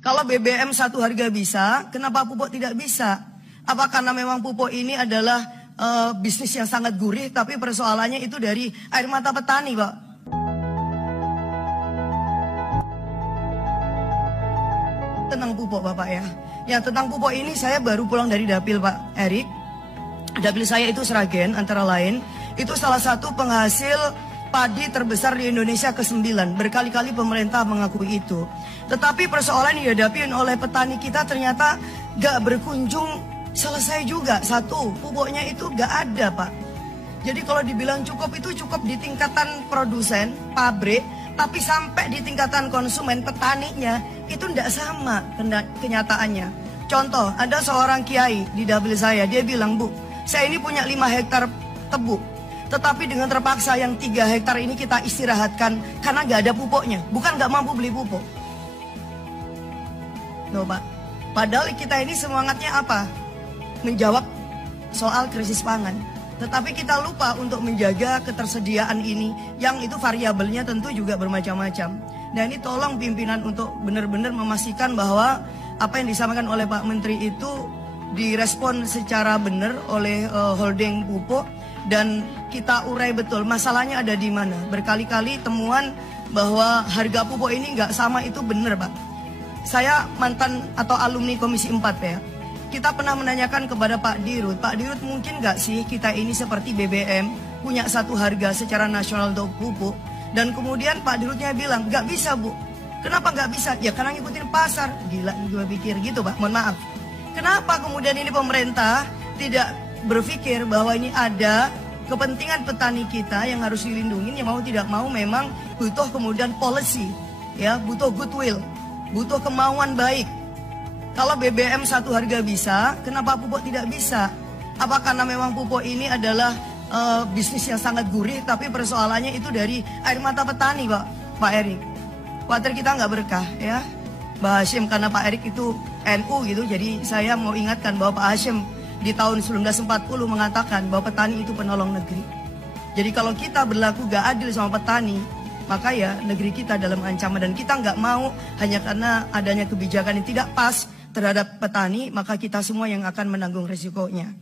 Kalau BBM satu harga bisa, kenapa pupuk tidak bisa? Apa karena memang pupuk ini adalah bisnis yang sangat gurih, tapi persoalannya itu dari air mata petani, Pak? Tentang pupuk, Bapak ya. Ya, tentang pupuk ini saya baru pulang dari Dapil, Pak Erik. Dapil saya itu Sragen, antara lain. Itu salah satu penghasil padi terbesar di Indonesia ke-9. Berkali-kali pemerintah mengakui itu. Tetapi persoalan yang dihadapi oleh petani kita ternyata gak berkunjung selesai juga. Satu, pupuknya itu gak ada, Pak. Jadi kalau dibilang cukup, itu cukup di tingkatan produsen, pabrik. Tapi sampai di tingkatan konsumen, petaninya itu tidak sama kenyataannya. Contoh, ada seorang kiai di Dapil saya, dia bilang, "Bu, saya ini punya 5 hektar tebu. Tetapi dengan terpaksa yang 3 hektar ini kita istirahatkan karena nggak ada pupuknya. Bukan nggak mampu beli pupuk." Loh, Pak, padahal kita ini semangatnya apa? Menjawab soal krisis pangan. Tetapi kita lupa untuk menjaga ketersediaan ini, yang itu variabelnya tentu juga bermacam-macam. Nah, ini tolong pimpinan untuk benar-benar memastikan bahwa apa yang disampaikan oleh Pak Menteri itu direspon secara benar oleh holding pupuk, dan kita urai betul masalahnya ada di mana. Berkali-kali temuan bahwa harga pupuk ini nggak sama itu benar, Pak. Saya mantan atau alumni Komisi 4 ya. Kita pernah menanyakan kepada Pak Dirut, Pak Dirut, mungkin nggak sih kita ini seperti BBM punya satu harga secara nasional untuk pupuk? Dan kemudian Pak Dirutnya bilang, nggak bisa, Bu. Kenapa nggak bisa? Ya karena ngikutin pasar. Gila gue pikir gitu, Pak, mohon maaf. Kenapa kemudian ini pemerintah tidak berpikir bahwa ini ada kepentingan petani kita yang harus dilindungi, yang mau tidak mau memang butuh kemudian policy, ya, butuh goodwill, butuh kemauan baik. Kalau BBM satu harga bisa, kenapa pupuk tidak bisa? Apa karena memang pupuk ini adalah bisnis yang sangat gurih, tapi persoalannya itu dari air mata petani, Pak Erik. Khawatir kita nggak berkah, ya, Pak Hashim, karena Pak Erik itu NU gitu. Jadi saya mau ingatkan bahwa Pak Hashim di tahun 1940 mengatakan bahwa petani itu penolong negeri. Jadi kalau kita berlaku gak adil sama petani, maka ya negeri kita dalam ancaman. Dan kita nggak mau hanya karena adanya kebijakan yang tidak pas terhadap petani, maka kita semua yang akan menanggung resikonya.